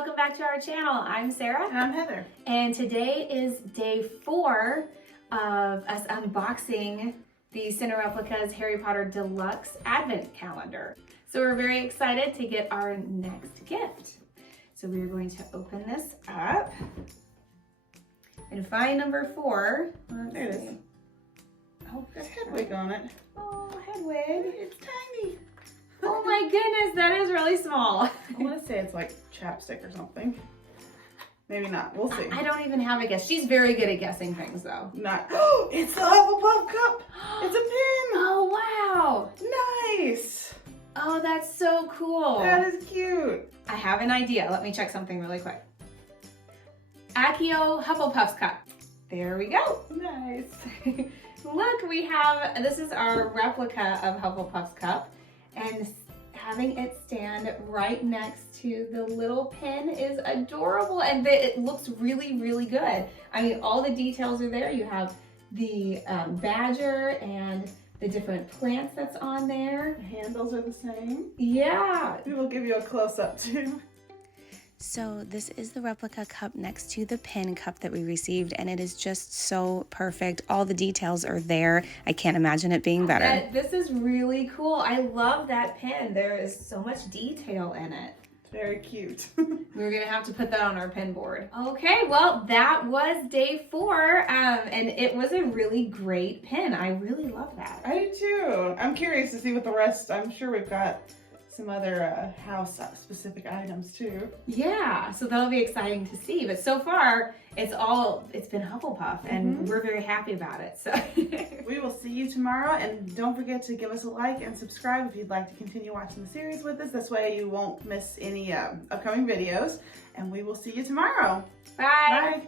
welcome back to our channel. I'm Sarah. And I'm Heather. And today is day 4 of us unboxing the Cinereplicas Harry Potter Deluxe Advent Calendar. So we're very excited to get our next gift. So we're going to open this up and find number 4. There it is. Oh, got Hedwig on it. Oh, Hedwig. It's tiny. Oh my goodness, that is really small. I want to say it's like chapstick or something. Maybe not. We'll see. I don't even have a guess. She's very good at guessing things though. Not. Oh, it's the Hufflepuff cup. It's a pin. Oh, wow. Nice. Oh, that's so cool. That is cute. I have an idea. Let me check something really quick. Accio Hufflepuff's cup. There we go. Nice. Look, we have, this is our replica of Hufflepuff's cup, and having it stand right next to the little pin is adorable, and it looks really, really good. I mean, all the details are there. You have the badger and the different plants that's on there. The handles are the same. Yeah. We will give you a close-up too. So this is the replica cup next to the pin cup that we received, and it is just so perfect. All the details are there. I can't imagine it being better. This is really cool. I love that pin. There is so much detail in it. Very cute. We're gonna have to put that on our pin board. Okay, well, that was day 4, and it was a really great pin. I really love that. I do too. I'm curious to see what the rest, I'm sure we've got some other house specific items too. Yeah, so that'll be exciting to see. But so far, it's been Hufflepuff, and we're very happy about it. So we will see you tomorrow, and don't forget to give us a like and subscribe if you'd like to continue watching the series with us. This way you won't miss any upcoming videos, and we will see you tomorrow. Bye. Bye.